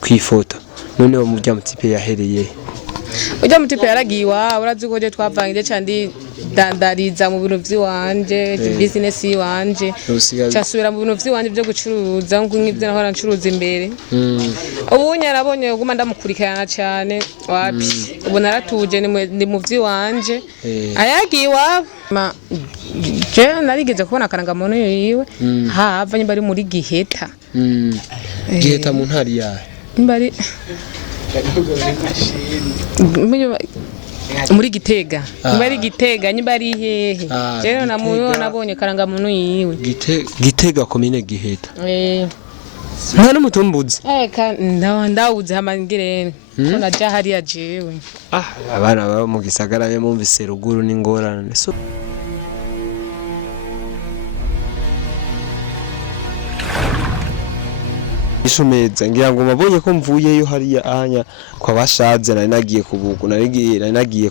kwifoto none wo mujya mutipe yahereye ujya mutipe yaragiye iwawe urazi ko je twavangije cyandi dandariza mu bintu vy'iwanje business yiwanje cyasubira mu bintu vy'iwanje byo gucuruza nk'ibyo nahora ncuruza imbere ubu nyarabonye guma ndamukurikirana cyane wapi ubu naratuje ni mu vy'iwanje ayagiye iwawe je narigeze kubona akarangamuntu yiwe hava nyimba ari muri Giheta Giheta mu ntari yahe mbari muri Gitega mbari Gitega nyibari hehe rero namuyo nabonye karanga muntu yiwe Gitega komine Giheta nta n'umutumbuzi ndawuze hamangirene ko naja hari yajewe abana baba mu gisagara bumvise ruguru n'ingorane so Ishumeza ngira ngo mabonye ko mvuyeyo hariya anya kwa bashaje nari nagiye kubugu nari nagiye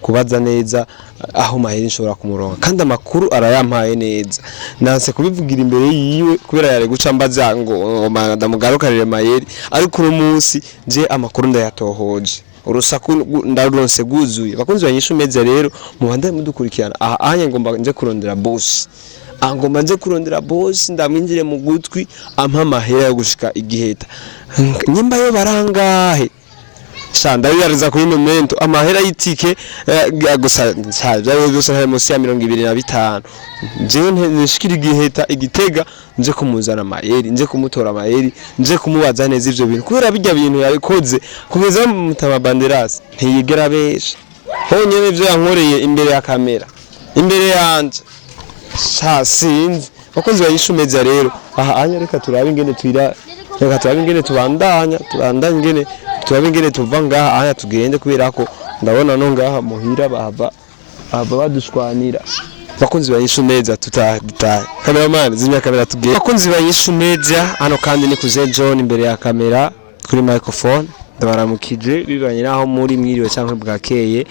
kubaza neza aho Mayere nshobora kumuronka kandi amakuru arayampaye neza nanse kubivugira imbere yiwe kubera yare guca mbaza ngo ndamugarukarire Mayere ariko uno munsi je amakuru ndayatohoje urusaku ndaronse guzuye bakunzi banyishumeza rero mubande mudukurikirana aha anya ngomba nje kurondera boss angomba nje kurondera boss ndamwinjire mu gutwi ampa mahera yo gushika Igiheta nyimba yo barangahe shanda yariza kuri momento amahera yitike gusa byawe byose hari munsi ya 25 jewe nishikira Igiheta Igitega nje kumuzana Mayeri nje kumutora Mayeri nje kumubaza neza ivyo bintu kubera bijya bintu yarikoze kugeza mu mutama banderasi ntiyigera besha honyene ivyo yankoreye imbere ya kamera imbere yanje sinzi bakunzi bayishumeza rero aha anya reka turabe ingene tubandanya ingene tuva ngaha anya tugende kubera ko ndabona no ngaha muhira bahava badushwanira bakunzi bayishumeza tutaha cameraman zimya kamera tugende bakunzi bayishumeza hano kandi ni kuze John imbere ya kamera kuri microphone ndabaramukije bibanye naho muri mwiriwe cyangwa bwakeye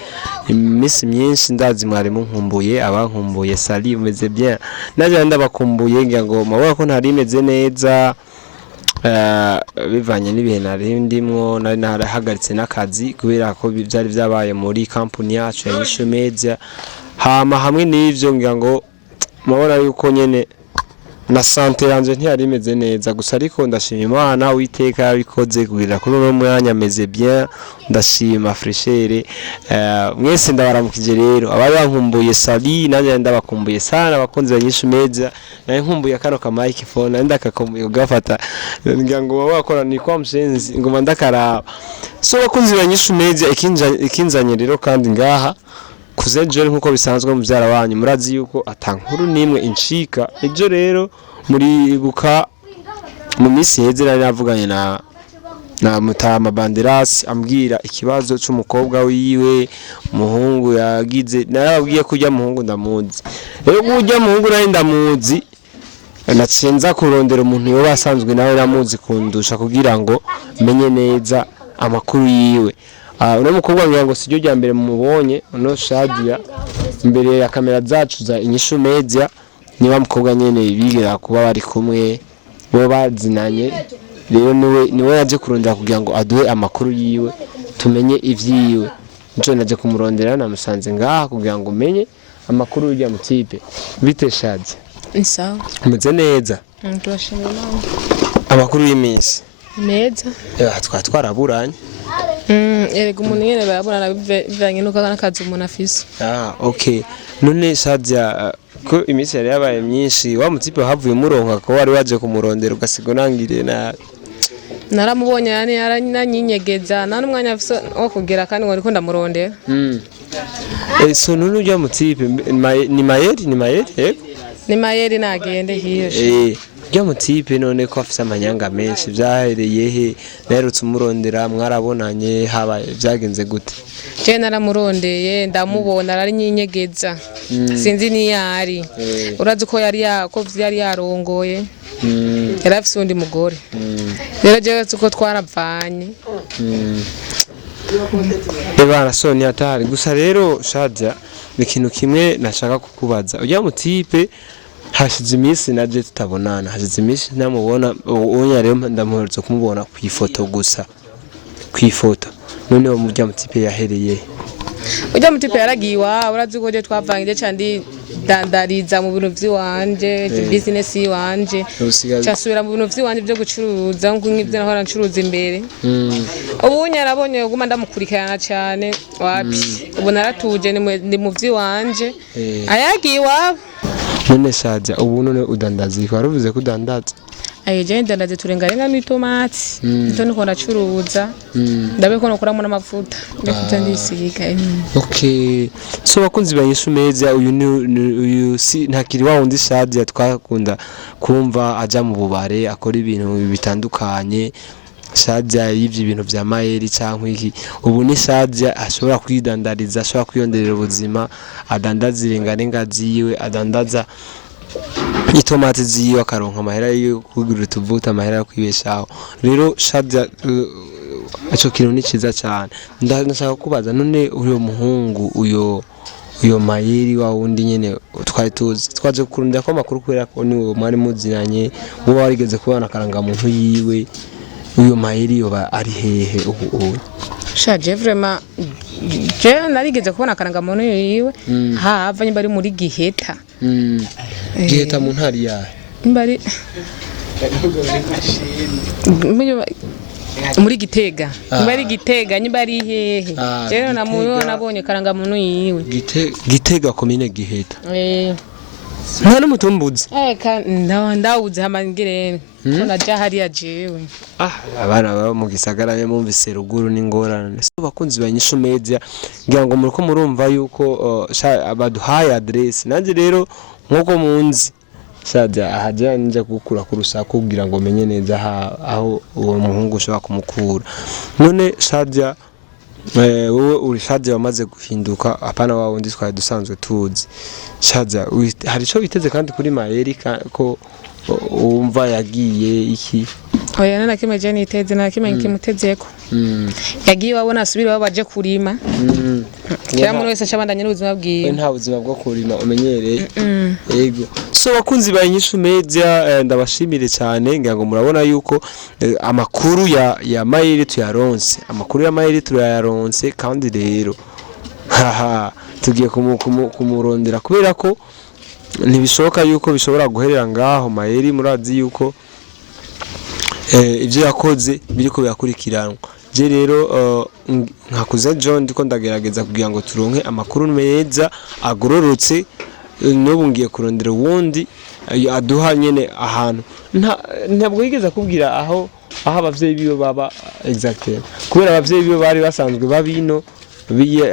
imisi myinshi ndazi mwari munkumbuye abankumbuye sali umeze bien naje ndabakumbuye ngira ngo mabona ko ntari imeze neza bivanye n'ibihe nari ndimwo nari narahagaritse n'akazi kubera ko byari byabaye muri company yacu ya Ishumeza hama hamwe n'ivyo ngira ngo mabona yuko nyene na sante yanje ntiyari imeze neza gusa ariko ndashima Imana witeka yabikoze kugira kuri uno mwanya ameze bien ndashima freshere mwese ndabaramukije rero abari bankumbuye sali nanje ndabakumbuye sana bakunze banyishumeza naye nkumbuye kano ka microphone ndakakumbuye gafata ngira ngo bakora ni kwa mshenzi ngoma ndakaraba so bakunze banyishumeza ikinzanye rero kandi ngaha kuze John nkuko bisanzwe mu byara wanyu murazi yuko atankuru nimwe incika ejo rero muri buka mu misi heze nari navuganye na mutama banderasi ambwira ikibazo cy'umukobwa wiwe muhungu yagize narabwiye kujya muhungu ndamuzi rero kujya muhungu nari ndamuzi nacenza kurondera umuntu yo basanzwe nawe namuzi kundusha kugira ngo menye neza amakuru yiwe uno mukobwa ngira ngo sijyo rya mbere mubonye uno Shadia imbere ya kamera zacu za Inyishumeza niba mukobwa nyene bigera kuba bari kumwe bo bazinanye rero niwe yaje kurondera kugira ngo aduhe amakuru yiwe tumenye ivyiwe nco naje kumurondera namusanze ngaha kugira ngo menye amakuru y'ya mutipe bite Shadia sawa umeze neza turashimira amakuru y'iminsi neza twaraburanye erega umuntu nyene barabona bivanye nuko akazi umuntu afise okay none Shadia ko iminsi yari yabaye myinshi wa mutipe havuye muronka ko wari waje kumurondera ugasigo nangire naramubonye yani yaranyinyegeza nta n'umwanya afise wo kugera kandi ngo ariko ndamurondera so none ujya mutipe ni Mayeri ni Mayeri nagende hiyo ujya mutipe none ko afise amanyanga menshi byahereye he nerutse umurondera mwarabonanye habaye byagenze gute je naramurondeye ndamubona ari nyinyegeza sinzi ni yari urazi ko yari yarongoye yari afise undi mugore rero je ko twaravanye Ebana Sonia atari gusa rero Shadia ikintu kimwe nashaka kukubaza ujya mutipe hashize iminsi naje tutabonana, hashize iminsi namubona unya rero ndamuherutse kumubona ku ifoto gusa, ku ifoto. None uwo murya mutipe yahereye ujya mutipe yaragiye iwawe urazi ko twavangije cyandi dandariza mu bintu by'iwanje business yiwanje cyasubira mu bintu by'iwanje byo gucuruza nk'ibyo nahora ncuruza imbere. Ubu nyarabonye guma ndamukurikirana cyane wapi ubu naratuje ni mu by'iwanje ayagiye iwawe. None Shadya ubu none udandaza waruvuze ko udandaza ayeje ndandaze turengarenga n'itomati nito niko nacuruza ndabe ko nokuramo n'amavuta ndikuza ndisiga. Okay, so bakunzi banyishu meza uyu si ntakiri wa wundi Shadya twakunda kumva aja mu bubare akora ibintu bitandukanye. Shadya yivye ibintu vya mayeri cyangwa iki, ubu ni Shadya ashobora kwidandariza, ashobora kwiyonderera ubuzima, adandaza irengarenga ziwe, adandaza itomati ziwe akaronka amahera yo kugura utuvuta, amahera yo kwibeshaho. Rero Shadya aco kintu ni ciza cyane. Ndashaka kubaza none uyo muhungu uyo mayeri wa wundi nyene twari tuzi twaje kurundira ko amakuru kubera ko ni mwari muzinanye wowe warigeze kubana karanga muntu yiwe, uyo mayeri yoba ari hehe ubu? Shadya vraiment je narigeze kubona karanga muntu yiwe havanye bari muri Giheta. Giheta mu ntari yahe? Mbari muri Gitega. Mbari Gitega nyibari hehe? Rero nabonye karanga muntu yiwe. Gitega komine Giheta. Nta n'umutumbuzi. Ndawuze hamangirene. Kona jahari ya jewe. Abana baba mu gisagara be mumvise ruguru n'ingorane. So bakunzi banyishu media ngira ngo muriko murumva yuko abaduhaye address. Nanje rero nkuko munzi Shadya ahaja nje gukura ku rusako kugira ngo menye neza aho uwo muhungu ushobora kumukura. None Shadya wowe uri Shadya wamaze guhinduka apana wa wundi twari dusanzwe tuzi. Shadya hari ico biteze kandi kuri mayeri ko umva yagiye iki? Oya nana kimwe je niteze na kimwe nkimutezeko. Yagiye wabona asubira babaje kurima. Kira muntu wese acabandanye n'ubuzima bwiwe. Nta buzima bwo kurima umenyereye. Yego. So bakunzi banyishu media ndabashimire cyane ngira ngo murabona yuko amakuru ya mayeri tuyaronse. Amakuru ya mayeri turayaronse kandi rero tugiye kumurondera kubera ko ntibishoboka yuko bishobora guherera ngaho. Mayeri murazi yuko ibyo yakoze biriko byakurikirana. Je rero nkakuze John ndiko ndagerageza kugira ngo turonke amakuru meza agororotse, n'ubu ngiye kurondera wundi aduha nyene ahantu ntabwo yigeze kubwira aho abavyeyi biwe baba exactement, kubera abavyeyi biwe bari basanzwe babino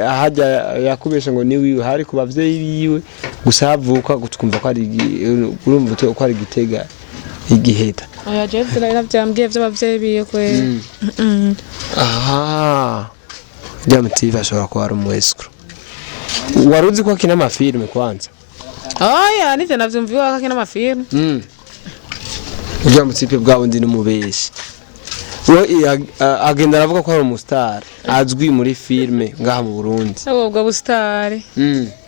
ahajya yakubesha ngo ni wiwe hari ku bavyeyi biwe gusa havuka gutwumva ko ari urumva ko ari Gitega Igiheta. Oya je byambwiye by'abavyeyi biye kwe. Jamutifa ashobora kuba ari umwescro. Waruzi ko akina amafilme kwanza? Oya nivyo navyumviwa ko akina amafilme. Jamutipe bwabo ndi n'umubeshi. Agenda aravuga ko ari umustar azwi muri filme ngaha mu Burundi. Ubwo bustar.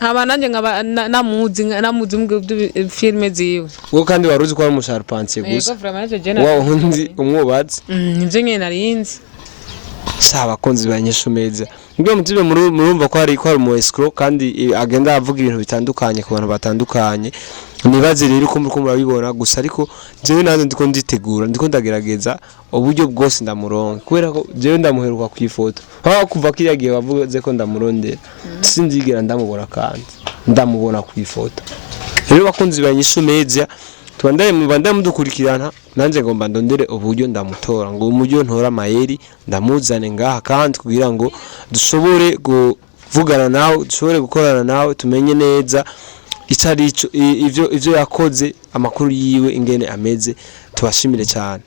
Nanjye nkaba namuzi mu filme ziwe. Wo kandi waruzi ko ari umusharpantse gusa. Yego vraiment je jena. Wa undi umwubatsi. Nivyo nyene narinzi. Saba konzi banyishu meza. Ngiye mutibe murumva ko ari mu escrow kandi agenda avuga ibintu bitandukanye ku bantu batandukanye. Nibaze rero ko murabibona gusa ariko jewe nanze ndiko nditegura ndiko ndagerageza uburyo bwose ndamuronka kubera ko jewe ndamuheruka ku ifoto kuva kiriya gihe bavuze ko ndamurondera sinzigera ndamubona kandi ndamubona ku ifoto. Rero bakunzi banyishu media tubandaye mudukurikirana nanje ngomba ndondere uburyo ndamutora ngo umujyo ntora mayeri ndamuzane ngaha kandi kugira ngo dushobore kuvugana nawe dushobore gukorana nawe tumenye neza icyo ivyo yakoze amakuru yiwe ingene ameze. Tubashimire cyane.